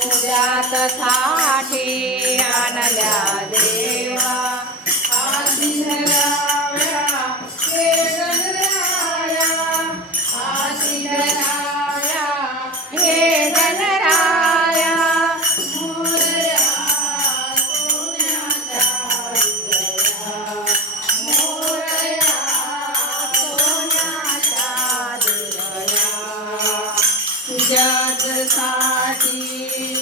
पूजात साठी आणल्या देवा हाती धराव्या हे गणराया हाती धराव्या हे गणराया मोरया सोन्याच्या दुर्या मोरया सोन्याच्या दुर्या तुझ्याच साठी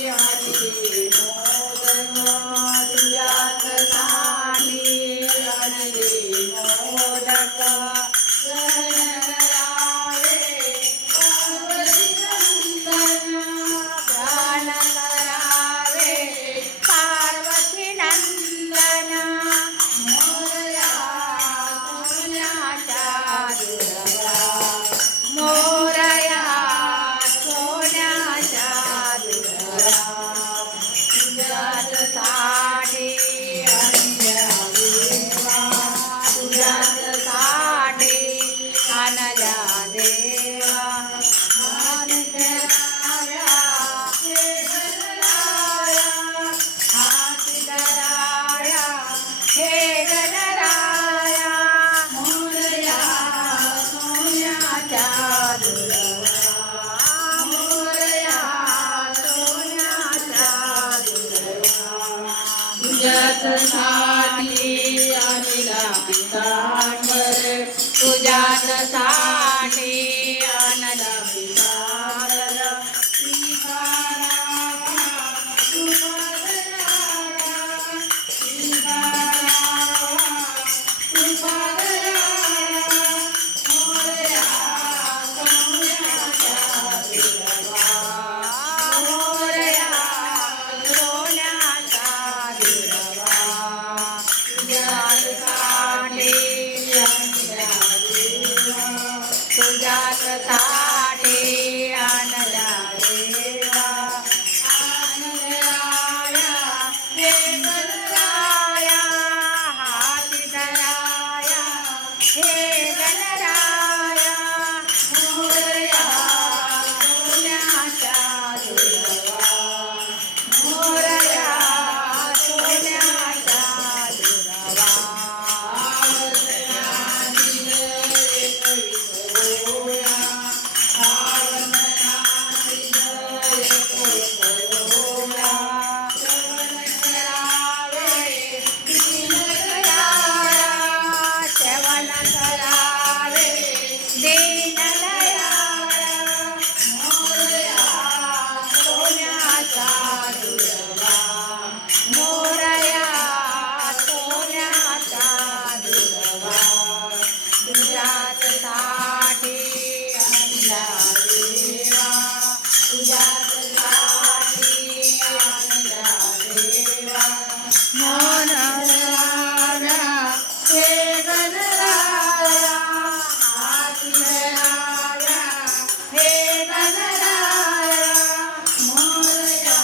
आणले मोदक तुझ्याच साठी आणले मोदक सहन करावे पार्वती नंदन प्राण करावे पार्वती नंदन मोरया सोन्याच्या दुर्या मोरया सोन्याच्या दुर्या तुझ्याच साठी आणल्या देवा तुझ्याच साठी आणल्या देवा मान कराव्या हे गणराया हात धराव्या हे गणराया मोरया सोन्याच्या दुर्या मोरया सोन्याच्या दुर्या तुझ्याच साठी आणला पितांबर तुझ्याच साठी आणला पितांबर तुझ्याच साठी आणल्या देवा आणल्या हे गणराया हाती धराया हे गणराया मोरया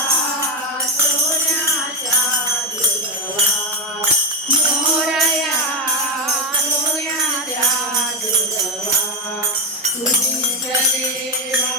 सोन्याच्या दुर्या मोरया सोन्याच्या दुर्या देवा